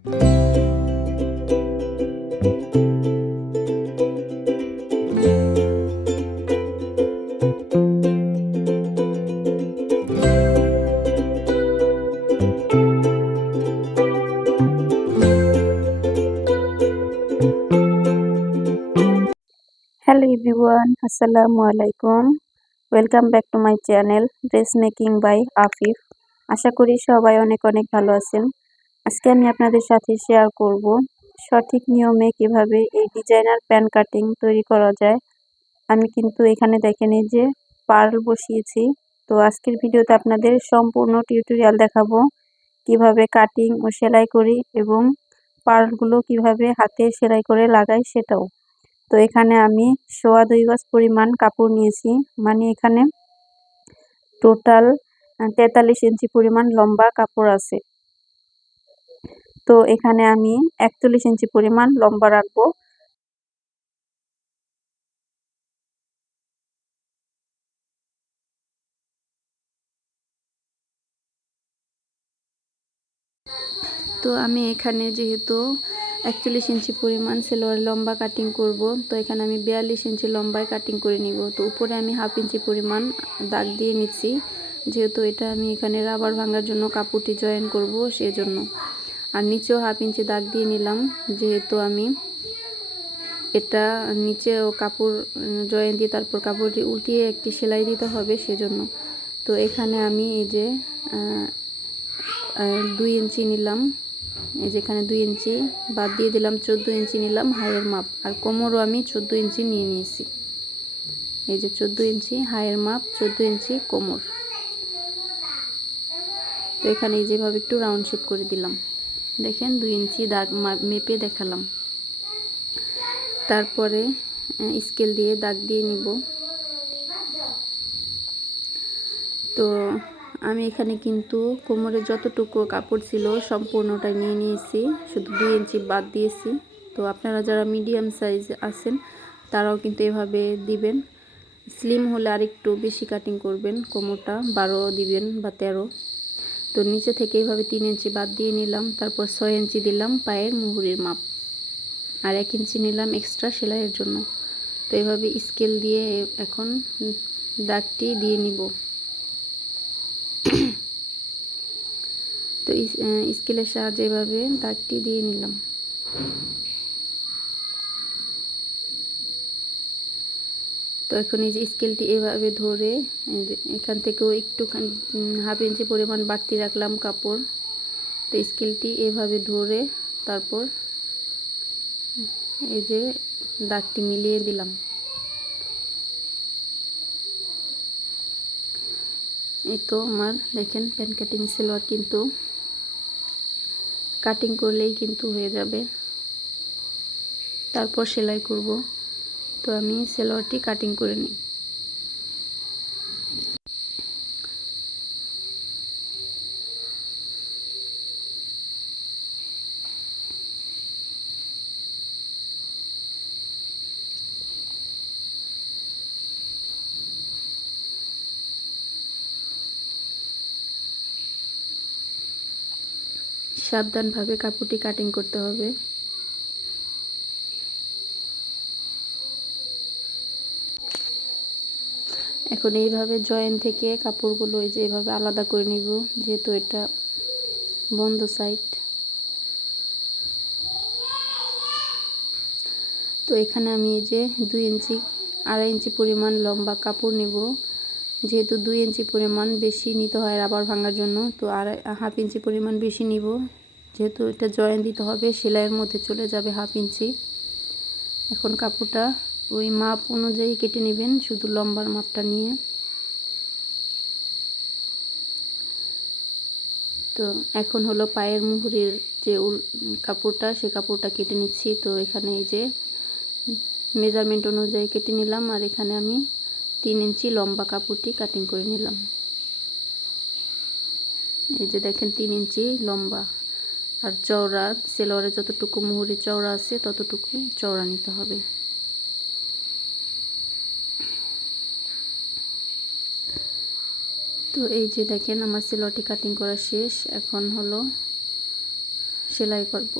Hello everyone আসসালামু আলাইকুম welcome back to my channel dress making by Afif আশা করি সবাই অনেক অনেক ভালো আছেন। আজকে আমি আপনাদের সাথে শেয়ার করব সঠিক নিয়মে কীভাবে এই ডিজাইনার প্যান কাটিং তৈরি করা যায়। আমি কিন্তু এখানে দেখেন এই যে পার্ল বসিয়েছি। তো আজকের ভিডিওতে আপনাদের সম্পূর্ণ টিউটোরিয়াল দেখাবো কীভাবে কাটিং ও সেলাই করি এবং পার্লগুলো কীভাবে হাতে সেলাই করে লাগাই সেটাও। তো এখানে আমি সোয়া দুই গজ পরিমাণ কাপড় নিয়েছি। মানে এখানে টোটাল তেতাল্লিশ ইঞ্চি পরিমাণ লম্বা কাপড় আছে। তো এখানে আমি একচল্লিশ ইঞ্চি পরিমাণ লম্বা রাখব। তো আমি এখানে যেহেতু একচল্লিশ ইঞ্চি পরিমাণ সেলোয়ার লম্বা কাটিং করব, তো এখানে আমি বিয়াল্লিশ ইঞ্চি লম্বায় কাটিং করে নিব। তো উপরে আমি হাফ ইঞ্চি পরিমাণ দাগ দিয়ে নিচ্ছি, যেহেতু এটা আমি এখানে রাবার ভাঙার জন্য কাপড়টি জয়েন করব সেজন্য। আর নিচেও হাফ ইঞ্চি দাগ দিয়ে নিলাম, যেহেতু আমি এটা নিচেও কাপড় জয়েন দিয়ে তারপর কাপড়টি উল্টিয়ে একটি সেলাই দিতে হবে সেজন্য। তো এখানে আমি এই যে দুই ইঞ্চি নিলাম, এই যেখানে দুই ইঞ্চি বাদ দিয়ে দিলাম, চোদ্দ ইঞ্চি নিলাম হাইয়ের মাপ, আর কোমরও আমি চোদ্দ ইঞ্চি নিয়ে নিয়েছি। এই যে চোদ্দ ইঞ্চি হাইয়ের মাপ, চোদ্দ ইঞ্চি কোমর। তো এখানে এই যেভাবে একটু রাউন্ড শেপ করে দিলাম। দেখেন দুই ইঞ্চি দাগ মেপে দেখালাম। তারপরে স্কেল দিয়ে দাগ দিয়ে নিব। তো আমি এখানে কিন্তু কোমরে যতটুকু কাপড় ছিল সম্পূর্ণটা নিয়ে নিয়েছি, শুধু দুই ইঞ্চি বাদ দিয়েছি। তো আপনারা যারা মিডিয়াম সাইজ আছেন, তারাও কিন্তু এভাবে দিবেন। স্লিম হলে আরেকটু বেশি কাটিং করবেন, কোমরটা বারো দিবেন বা তেরো। তো নিচে থেকে এইভাবে তিন ইঞ্চি বাদ দিয়ে নিলাম, তারপর ছয় ইঞ্চি দিলাম পায়ের মুহুরির মাপ, আর এক ইঞ্চি নিলাম এক্সট্রা সেলাইয়ের জন্য। তো এইভাবে স্কেল দিয়ে এখন দাগটি দিয়ে নিব। তো স্কেলের সাহায্যে এভাবে দাগটি দিয়ে নিলাম। তো এখন এই যে স্কেলটি এভাবে ধরে এখান থেকেও একটুখানি হাফ ইঞ্চি পরিমাণ বাড়তি রাখলাম কাপড়। তো স্কেলটি এভাবে ধরে তারপর এই যে দাগটি মিলিয়ে দিলাম। এই তো আমার দেখেন প্যান কাটিং সেলোয়ার কিন্তু কাটিং করলেই কিন্তু হয়ে যাবে। তারপর সেলাই করব। তো আমি সেলোয়ারটি কাটিং করে নিই। সাবধানভাবে কাপড়টি কাটিং করতে হবে। এখন এইভাবে জয়েন থেকে কাপড়গুলো ওই যে এভাবে আলাদা করে নিব, যেহেতু এটা বন্ধ সাইড তো এখানে আমি এই যে দুই ইঞ্চি, আড়াই ইঞ্চি পরিমাণ লম্বা কাপড় নেব। যেহেতু দুই ইঞ্চি পরিমাণ বেশি নিতে হয় রাবার ভাঙার জন্য, তো আর হাফ ইঞ্চি পরিমাণ বেশি নিব। যেহেতু এটা জয়েন দিতে হবে, সেলাইয়ের মধ্যে চলে যাবে হাফ ইঞ্চি। এখন কাপড়টা ওই মাপ অনুযায়ী কেটে নেবেন শুধু লম্বার মাপটা নিয়ে। তো এখন হলো পায়ের মুহুরির যে উল, কাপড়টা, সে কাপড়টা কেটে নিচ্ছি। তো এখানে এই যে মেজারমেন্ট অনুযায়ী কেটে নিলাম আর এখানে আমি তিন ইঞ্চি লম্বা কাপড়টি কাটিং করে নিলাম। এই যে দেখেন তিন ইঞ্চি লম্বা। আর চওড়া, সেলোয়ারে যতটুকু মুহুরি চওড়া আছে ততটুকু চওড়া নিতে হবে। তো এই যে দেখেন আমার সেলোয়ারটি কাটিং করা শেষ, এখন হলো সেলাই করব।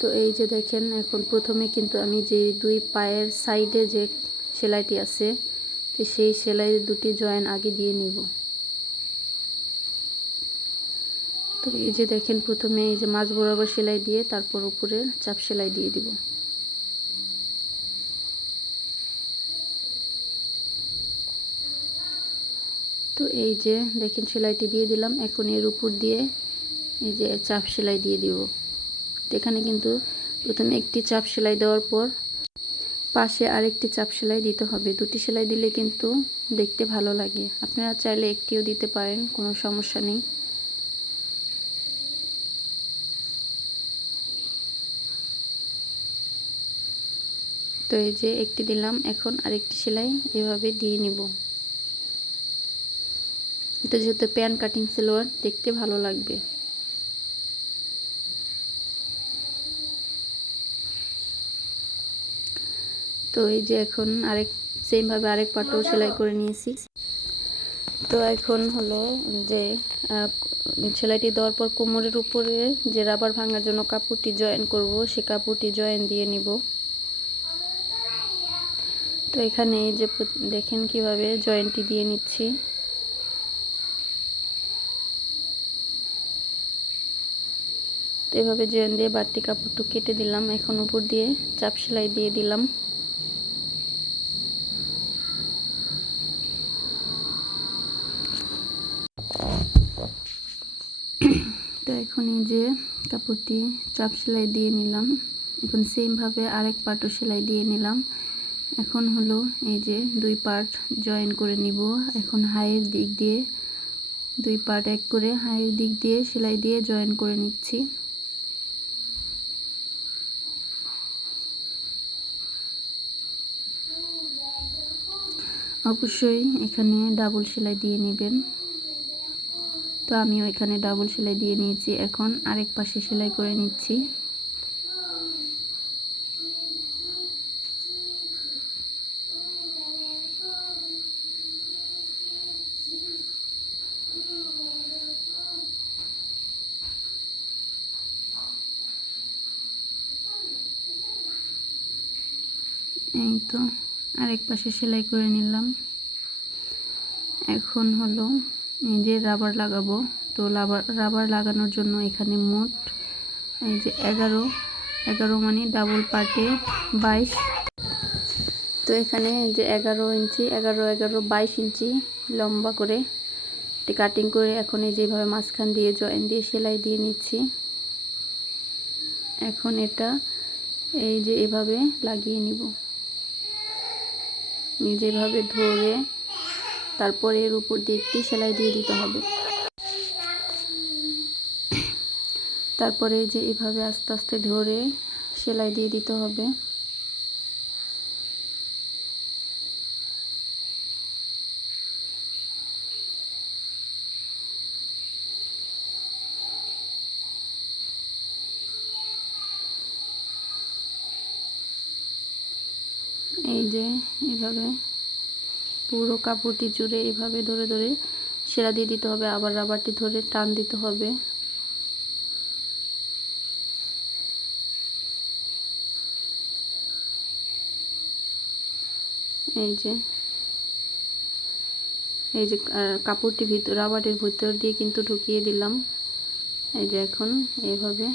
তো এই যে দেখেন, এখন প্রথমে কিন্তু আমি যে দুই পায়ের সাইডে যে সেলাইটি আছে, তো সেই সেলাই দুটি জয়েন আগে দিয়ে নিব। তো এই যে দেখেন, প্রথমে এই যে মাছ বরাবর সেলাই দিয়ে, তারপর উপরে চাপ সেলাই দিয়ে দিব। তো এই যে দেখেন সেলাইটি দিয়ে দিলাম। এখন এর উপর দিয়ে এই যে চাপ সেলাই দিয়ে দিব। এখানে কিন্তু প্রথমে একটি চাপ সেলাই দেওয়ার পর পাশে আরেকটি চাপ সেলাই দিতে হবে। দুটি সেলাই দিলে কিন্তু দেখতে ভালো লাগে। আপনারা চাইলে একটিও দিতে পারেন, কোনো সমস্যা নেই। তো এই যে একটি দিলাম, এখন আরেকটি সেলাই এভাবে দিয়ে নিব। এটা যেহেতু প্যান কাটিং সালোয়ার, দেখতে ভালো লাগবে। তো এই যে এখন আরেক সেমভাবে আরেক পাটাও সেলাই করে নিয়েছি। তো এখন হলো যে সেলাইটি দেওয়ার পর কোমরের উপরে যে রাবার ভাঙার জন্য কাপড়টি জয়েন করব, সে কাপড়টি জয়েন দিয়ে নিব। তো এখানে এই যে, দেখেন কীভাবে জয়েন্টটি দিয়ে নিচ্ছি। তো এভাবে জয়েন দিয়ে বাড়তি কাপড়টু কেটে দিলাম। এখন উপর দিয়ে চাপ সেলাই দিয়ে দিলাম। তো এখন এই যে কাপড়টি চাপ সেলাই দিয়ে নিলাম। এখন সেমভাবে আরেক পার্টও সেলাই দিয়ে নিলাম। এখন হলো এই যে দুই পার্ট জয়েন করে নিব। এখন হাইয়ের দিক দিয়ে দুই পার্ট এক করে হাইয়ের দিক দিয়ে সেলাই দিয়ে জয়েন করে নিচ্ছি। অবশ্যই এখানে ডাবল সেলাই দিয়ে নেবেন। তো আমিও এখানে ডাবল সেলাই দিয়ে নিয়েছি। এখন আরেক পাশে সেলাই করে নিচ্ছি। এই তো। আরেক পাশে সেলাই করে নিলাম। এখন হলো এই যে রাবার লাগাবো। তো রাবার রাবার লাগানোর জন্য এখানে মোট এই যে এগারো এগারো মানে ডাবল পার্টে বাইশ। তো এখানে যে এগারো ইঞ্চি, এগারো এগারো, বাইশ ইঞ্চি লম্বা করে কাটিং করে এখন এই যেভাবে মাঝখান দিয়ে জয়েন দিয়ে সেলাই দিয়ে নিচ্ছি। এখন এটা এই যে এভাবে লাগিয়ে নিব। যেভাবে ধরে তারপরে এর উপর দিয়ে একটি সেলাই দিয়ে দিতে হবে। তারপরে যে এভাবে আস্তে আস্তে ধরে সেলাই দিয়ে দিতে হবে। এই যে, এভাবে পুরো কাপড়টি জুড়ে এভাবে ধরে ধরে সেরা দিয়ে দিতে হবে, আবার রাবারটি ধরে টান দিতে হবে। এই যে এই যে কাপড়টি ভিতর রাবারের ভিতর দিয়ে কিন্তু ঢুকিয়ে দিলাম। এই যে এখন এইভাবে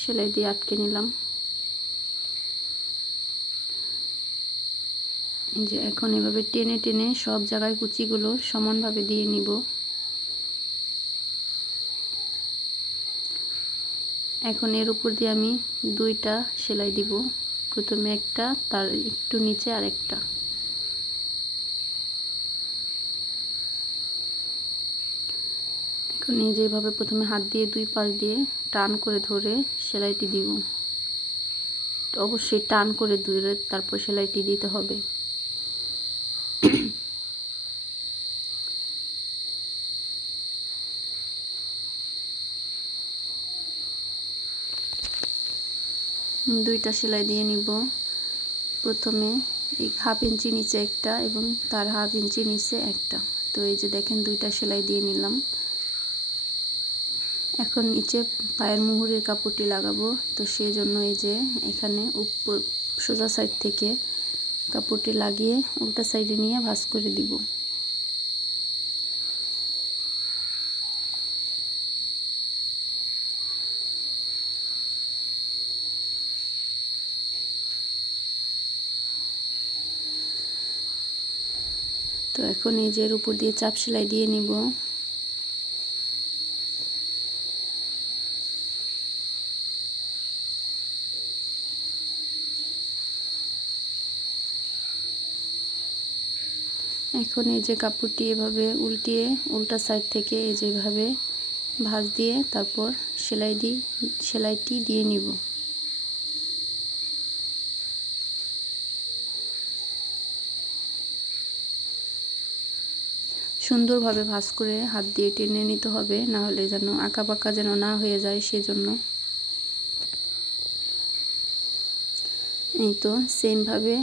সেলাই দিয়ে আটকে নিলাম। যে এখন এভাবে টেনে টেনে সব জায়গায় কুচিগুলো সমানভাবে দিয়ে নিব। এখন এর উপর দিয়ে আমি দুইটা সেলাই দিব। প্রথমে একটা, তার একটু নিচে আর একটা। এখন এই যেভাবে প্রথমে হাত দিয়ে দুই পাশ দিয়ে টান করে ধরে সেলাইটি দিব। অবশ্যই টান করে ধরে তারপর সেলাইটি দিতে হবে। দুইটা সেলাই দিয়ে নিব। প্রথমে এই হাফ ইঞ্চি নিচে একটা এবং তার হাফ ইঞ্চি নিচে একটা। তো এই যে দেখেন দুইটা সেলাই দিয়ে নিলাম। এখন নিচে পায়ের মুহুরের কাপড়টি লাগাবো। তো সেই জন্য এই যে এখানে উপর সোজা সাইড থেকে কাপড়টি লাগিয়ে উল্টা সাইডে নিয়ে ভাঁজ করে দিব। তো এখন এই যে এর উপর দিয়ে চাপ সেলাই দিয়ে নিব। এখন এই যে কাপড়টি এভাবে উল্টিয়ে, উল্টা সাইড থেকে এই যেভাবে ভাঁজ দিয়ে তারপর সেলাই দিয়ে সেলাইটি দিয়ে নিব। সুন্দরভাবে ভাঁজ করে হাত দিয়ে টেনে নিতে হবে, না হলে যেন আঁকা পাকা যেন না হয়ে যায় সেজন্য। এই তো সেমভাবে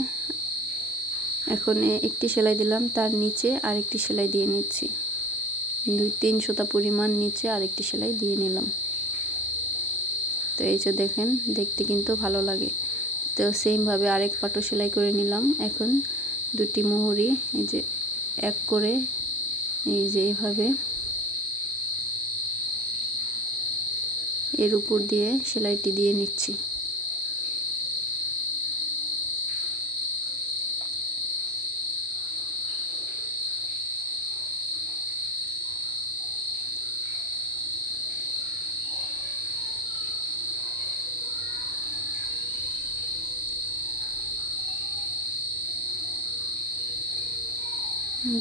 এখন একটি সেলাই দিলাম, তার নিচে আরেকটি সেলাই দিয়ে নিচ্ছি। দুই, তিন সুতা পরিমাণ নিচে আরেকটি সেলাই দিয়ে নিলাম। তো এই যে দেখেন, দেখতে কিন্তু ভালো লাগে। তো সেমভাবে আরেক পাটো সেলাই করে নিলাম। এখন দুটি মুহুরি, এই যে এক করে এই যে এভাবে এর উপর দিয়ে সেলাইটি দিয়ে নিচ্ছি।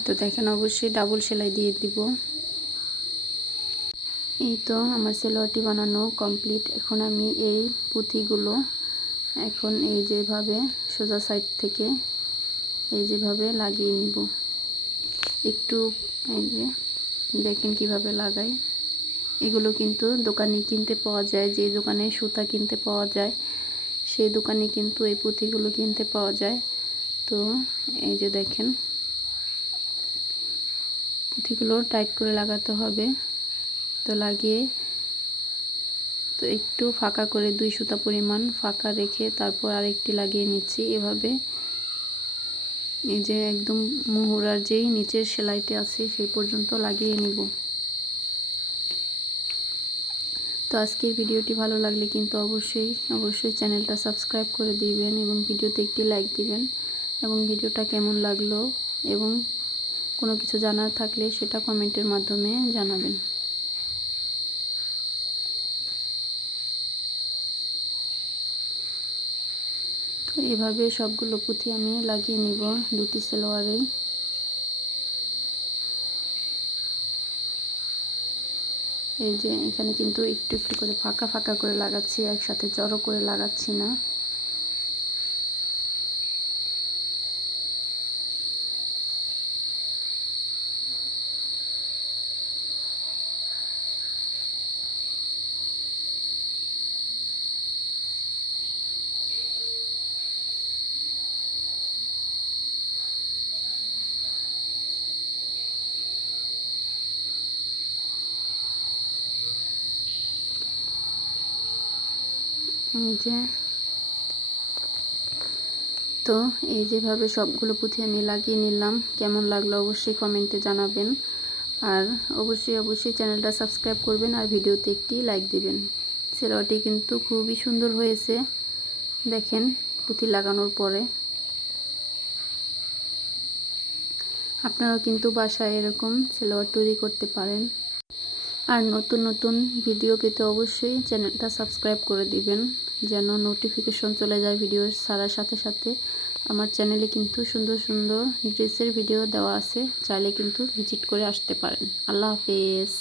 তো দেখেন, অবশ্যই ডাবল সেলাই দিয়ে দিব। এই তো আমার সেলোয়ারটি বানানো কমপ্লিট এখন আমি এই পুঁথিগুলো এখন এই যেভাবে সোজা সাইড থেকে এই যেভাবে লাগিয়ে নিব। একটু এই যে দেখেন কীভাবে লাগাই। এগুলো কিন্তু দোকানে কিনতে পাওয়া যায়, যে দোকানে সুতা কিনতে পাওয়া যায় সেই দোকানে কিন্তু এই পুঁথিগুলো কিনতে পাওয়া যায়। তো এই যে দেখেন পুঁথিগুলো টাইট করে লাগাতে হবে। তো লাগিয়ে তো একটু ফাঁকা করে দুই সুতা পরিমাণ ফাঁকা রেখে তারপর আরেকটি লাগিয়ে নিচ্ছি। এভাবে এই যে একদম মুহুরার যেই নিচের সেলাইটি আছে সেই পর্যন্ত লাগিয়ে নিব। তো আজকের ভিডিওটি ভালো লাগলে কিন্তু অবশ্যই অবশ্যই চ্যানেলটা সাবস্ক্রাইব করে দিবেন এবং ভিডিওতে একটি লাইক দিবেন। এবং ভিডিওটা কেমন লাগল এবং কোনো কিছু জানার থাকলে সেটা কমেন্টের মাধ্যমে জানাবেন। তো এভাবে সবগুলো পুঁথি আমি লাগিয়ে নিব দুটি সেলোয়ারেই। এই যে এখানে কিন্তু একটু একটু করে ফাঁকা ফাঁকা করে লাগাচ্ছি, একসাথে জড়ো করে লাগাচ্ছি না। এই যে। তো এই যেভাবে সবগুলো পুঁথি আমি লাগিয়ে নিলাম, কেমন লাগল অবশ্যই কমেন্টে জানাবেন। আর অবশ্যই অবশ্যই চ্যানেলটা সাবস্ক্রাইব করবেন আর ভিডিওতে একটি লাইক দিবেন। সেলোয়ারটি কিন্তু খুবই সুন্দর হয়েছে, দেখেন পুঁথি লাগানোর পরে। আপনারাও কিন্তু বাসায় এরকম সেলোয়ার তৈরি করতে পারেন। আর নতুন নতুন ভিডিও পেতে অবশ্যই চ্যানেলটা সাবস্ক্রাইব করে দিবেন, যেন নোটিফিকেশন চলে যায় ভিডিও ছাড়ার সাথে সাথে। আমার চ্যানেলে কিন্তু সুন্দর সুন্দর ড্রেসের ভিডিও দেওয়া আছে, চাইলে কিন্তু ভিজিট করে আসতে পারেন। আল্লাহ হাফেজ।